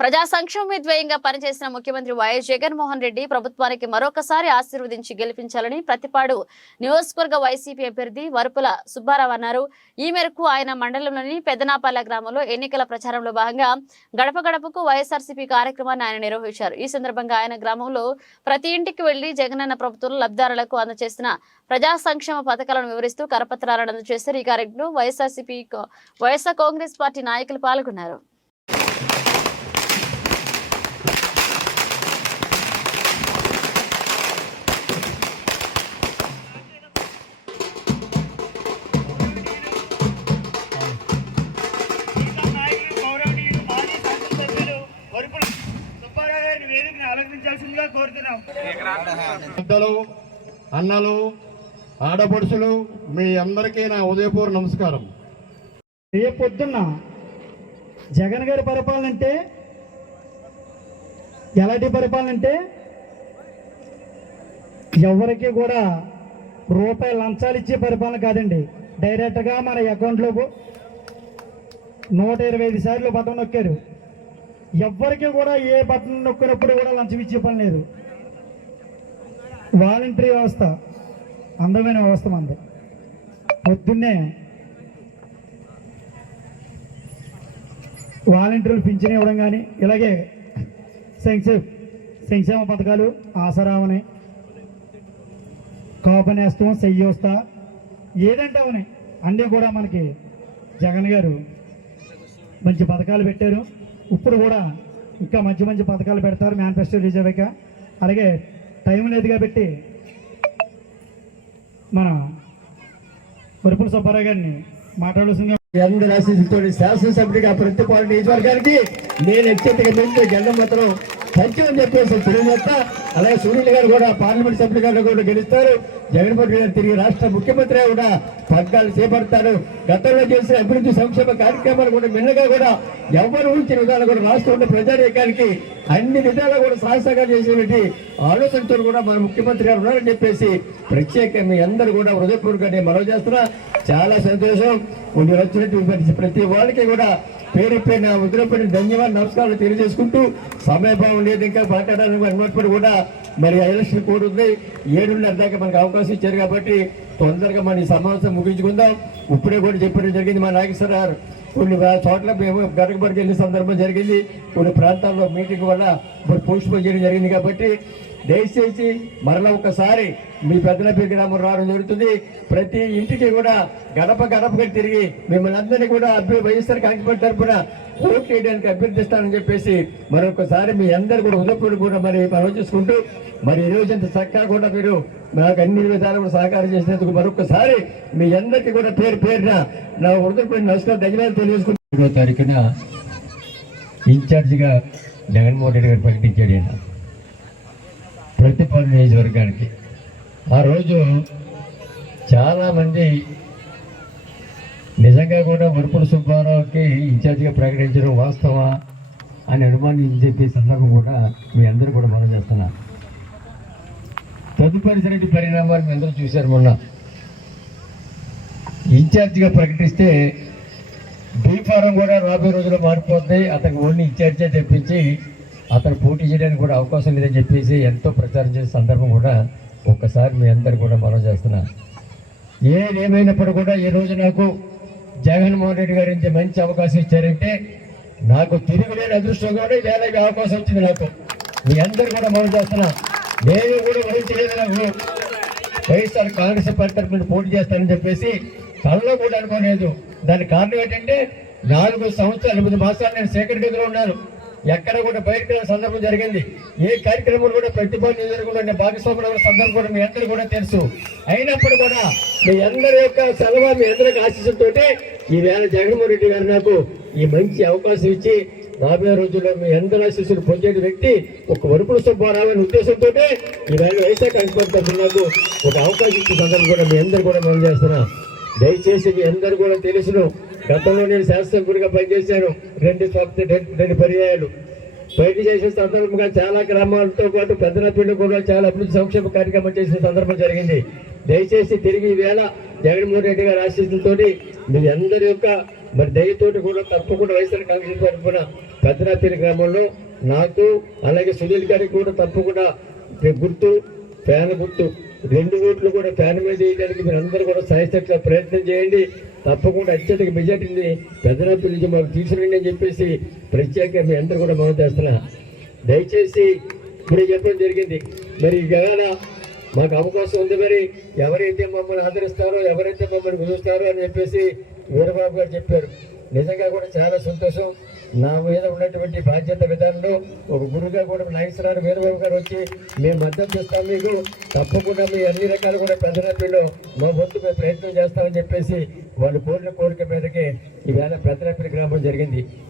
ప్రజా సంక్షేమ ధ్యేయంగా పనిచేసిన ముఖ్యమంత్రి వైఎస్ జగన్మోహన్ రెడ్డి ప్రభుత్వానికి మరొకసారి ఆశీర్వదించి గెలిపించాలని ప్రతిపాడు నియోజకవర్గ వైసీపీ అభ్యర్థి వరుపుల సుబ్బారావు అన్నారు. ఈ మేరకు ఆయన మండలంలోని పెద్దనాపాల గ్రామంలో ఎన్నికల ప్రచారంలో భాగంగా గడప గడపకు వైఎస్ఆర్సీపీ కార్యక్రమాన్ని ఆయన నిర్వహించారు. ఈ సందర్భంగా ఆయన గ్రామంలో ప్రతి ఇంటికి వెళ్ళి జగనన్న ప్రభుత్వం లబ్ధిదారులకు అందజేసిన ప్రజా సంక్షేమ పథకాలను వివరిస్తూ కరపత్రాలను అందజేశారు. ఈ కార్యక్రమంలో వైఎస్ఆర్సీపీ వైఎస్ఆర్ కాంగ్రెస్ పార్టీ నాయకులు పాల్గొన్నారు. కోరుతున్నాం. పెద్దలు అన్నలు ఆడపడుచులు మీ అందరికీ నా ఉదయపూర్ నమస్కారం. రేపు పొద్దున్న జగన్ గారి పరిపాలన అంటే? ఎలాంటి పరిపాలన అంటే? ఎవరికి కూడా రూపాయి లంచాలు ఇచ్చే పరిపాలన కాదండి. డైరెక్ట్గా మన అకౌంట్లో నూట ఇరవై ఐదు సార్లు బటన్ నొక్కారు. ఎవ్వరికి కూడా ఏ బటన్ నొక్కినప్పుడు కూడా లంచం ఇచ్చే పని లేదు. వాలంటరీ వ్యవస్థ అందమైన వ్యవస్థ మంది. పొద్దున్నే వాలంటీర్లు పింఛన్ ఇవ్వడం కానీ ఇలాగే సంక్షేమ సంక్షేమ పథకాలు ఆసరావని కాపనేస్తం చెయ్యొస్తా ఏదంటే అవునాయి అన్నీ కూడా మనకి జగన్ గారు మంచి పథకాలు పెట్టారు. ఇప్పుడు కూడా ఇంకా మంచి మంచి పథకాలు పెడతారు మేనిఫెస్టో రిజర్వేక అలాగే టైం లేదు కాబట్టి మన వరుపుల సుబ్బారావు గారిని మాట్లాడాల్సిందిగా మీ అందరి ఆశీస్సుతో శాసనసభ్యుడిగా ప్రతిపాడు నియోజకవర్గానికి నేను అత్యంతగా ముందు జెండా మాత్రం పంచమని చెప్పేసి తెలియజేస్తా. అలాగే సూర్యులు గారు కూడా పార్లమెంట్ సభ్యులు గారు కూడా గెలుస్తారు. జగన్మోహన్ రెడ్డి తిరిగి రాష్ట్ర ముఖ్యమంత్రి కూడా పథకాలు చేపడతారు. గతంలో చేసిన అభివృద్ధి సంక్షేమ కార్యక్రమాలు కూడా మిన్నగా కూడా ఎవరు ఊహించిన విధాలు కూడా రాష్ట్రంలో ప్రజానీకానికి అన్ని విధాలు కూడా సాహసంగా చేసేటువంటి ఆలోచనతో కూడా మన ముఖ్యమంత్రి గారు ఉన్నారని చెప్పేసి ప్రత్యేక మీ అందరూ కూడా హృదయపూర్వకంగా మనవి చేస్తున్నా. చాలా సంతోషం. మీరు వచ్చినటువంటి ప్రతి వాళ్ళకి కూడా పేరు పేరున ఉద్రపడి ధన్యవాదాలు నమస్కారాలు తెలియజేసుకుంటూ సమయభావం లేదు. ఇంకా మాట్లాడడానికి అనుమతిపడి కూడా మరి ఎలక్షన్ కోడ్ ఉంది ఏడున్నర దాకా మనకు అవకాశం ఇచ్చారు కాబట్టి తొందరగా మన సమావేశం ముగించుకుందాం. ఇప్పుడే కూడా చెప్పడం జరిగింది మా నాగేశ్వర గారు కొన్ని చోట్ల మేము గరగబడికి వెళ్ళిన సందర్భం జరిగింది. కొన్ని ప్రాంతాల్లో మీటింగ్ వల్ల ఇప్పుడు పోస్ట్ పోన్ చేయడం జరిగింది కాబట్టి దయచేసి మరలా ఒకసారి మీ పెద్దల గ్రామం రావడం జరుగుతుంది. ప్రతి ఇంటికి కూడా గడప గడపగా తిరిగి మిమ్మల్ని అందరినీ కూడా అభ్యర్థి వైఎస్ఆర్ కాంగ్రెస్ తరఫున ఓటు చేయడానికి అభ్యర్థిస్తానని చెప్పేసి మరొకసారి మీ అందరు కూడా ఉదయపూర్ కూడా మరి ఆలోచించుకుంటూ మరి ఈ రోజు ఇంత చక్కగా కూడా మీరు నాకు అన్ని విధాలు కూడా సహకారం చేసినందుకు మరొకసారి మీ అందరికీ కూడా పేరు పేరున నా ఉదయపూర్ నమస్కారం ధన్యవాదాలు తెలియజేసుకుంటూ తారీఖున ఇన్ఛార్జిగా జగన్మోహన్ రెడ్డి గారు ప్రకటించాడు ఈయన. ప్రతిపాడు నియోజకవర్గానికి. ఆ రోజు చాలామంది నిజంగా కూడా వరుపుల సుబ్బారావుకి ఇన్ఛార్జిగా ప్రకటించడం వాస్తవా అని అనుమానించి చెప్పే సందర్భం కూడా మీ అందరూ కూడా మనం చేస్తున్నా. తదుపరిసినటువంటి పరిణామాలు మీ అందరూ చూశారు మొన్న. ఇన్ఛార్జిగా ప్రకటిస్తే బీఫారం కూడా రాబోయే రోజుల్లో మారిపోతుంది అతనికి ఓన్లీ ఇన్ఛార్జే తెప్పించి అతను పోటీ చేయడానికి కూడా అవకాశం లేదని చెప్పేసి ఎంతో ప్రచారం చేసే సందర్భం కూడా ఒక్కసారి మీ అందరు కూడా మనం చేస్తున్నా. ఏదేమైనప్పుడు కూడా ఈ రోజు నాకు జగన్మోహన్ రెడ్డి గారి నుంచి మంచి అవకాశం ఇచ్చారంటే నాకు తిరుగులేని అదృష్టం కూడా వేలకి అవకాశం వచ్చింది నాకు. మీ అందరు కూడా మనం చేస్తున్నా. నేను కూడా వహించలేదు నాకు. వైఎస్ఆర్ కాంగ్రెస్ పార్టీ తరఫున పోటీ చేస్తానని చెప్పేసి కళ్ళలో కూడా అనుకోలేదు. దానికి కారణం ఏంటంటే నాలుగు సంవత్సరాలు ఎనిమిది మాసాలు నేను సేకరణ గదిలో ఉన్నాను. ఎక్కడ కూడా బయట సందర్భం జరిగింది. ఏ కార్యక్రమం కూడా ప్రతిభా నియోజకవర్గంలో నేను భాగస్వామ్యం సందర్భం కూడా మీ అందరూ కూడా తెలుసు. అయినప్పుడు కూడా మీ అందరి యొక్క సెలవు మీ అందరికి ఆశీస్సులతోటి ఈవేళ జగన్మోహన్ రెడ్డి గారు నాకు ఈ మంచి అవకాశం ఇచ్చి రాబోయే రోజుల్లో మీ అందరి ఆశీస్సులు పొందేటి వ్యక్తి ఒక వరుపుల సుబ్బారావు అనే ఉద్దేశంతో ఈవేళ వైశాఖ అనుకుంటున్న నాకు ఒక అవకాశం ఇచ్చే సందర్భం కూడా మీ అందరు కూడా మనం చేస్తున్నాం దయచేసి మీ అందరు కూడా తెలుసును. గతంలో నేను శాసనసభ్యుడిగా పనిచేశాను. రెండు స్వప్న రెండు- పర్యాయాలు. బయట చేసిన సందర్భంగా చాలా గ్రామాలతో పాటు పెద్దనపల్లి కూడా చాలా అభివృద్ధి సంక్షేమ కార్యక్రమం చేసిన సందర్భం జరిగింది. దయచేసి తిరిగి ఈవేళ జగన్మోహన్ రెడ్డి గారి ఆశీస్సులతో మీ అందరి యొక్క మరి దయతోటి కూడా తప్పకుండా వైఎస్ఆర్ కాంగ్రెస్ తరఫున పెద్దరాపల్లి గ్రామంలో నాకు అలాగే సునీల్ గారికి కూడా తప్పకుండా గుర్తు ఫ్యాన్ గుర్తు. రెండు ఓట్లు కూడా ఫ్యాన్ మీద వేయడానికి మీరు అందరూ కూడా సాయశక్తిగా ప్రయత్నం చేయండి. తప్పకుండా అత్యధిక మెజార్టీని పెద్దరాపల్లి నుంచి మాకు తీసుకురండి అని చెప్పేసి ప్రత్యేకంగా మీ అందరూ కూడా మనం చేస్తున్నా. దయచేసి ఇప్పుడు చెప్పడం జరిగింది. మరి ఇవాళ మాకు అవకాశం ఉంది మరి ఎవరైతే మమ్మల్ని ఆదరిస్తారో ఎవరైతే మమ్మల్ని గురుస్తారో అని చెప్పేసి వీరబాబు గారు చెప్పారు. నిజంగా కూడా చాలా సంతోషం. నా మీద ఉన్నటువంటి బాధ్యత విధానంలో ఒక గురుగా కూడా నాగేశ్వరరావు వీరబాబు గారు వచ్చి మేము మద్దతు ఇస్తాం మీకు. తప్పకుండా మీ అన్ని రకాలు కూడా ప్రజలపిలో మా వంతు మేము ప్రయత్నం చేస్తామని చెప్పేసి వాళ్ళు కోరిన కోరిక మీదకి ఈవేళ పెద్దనప్పి గ్రామం జరిగింది.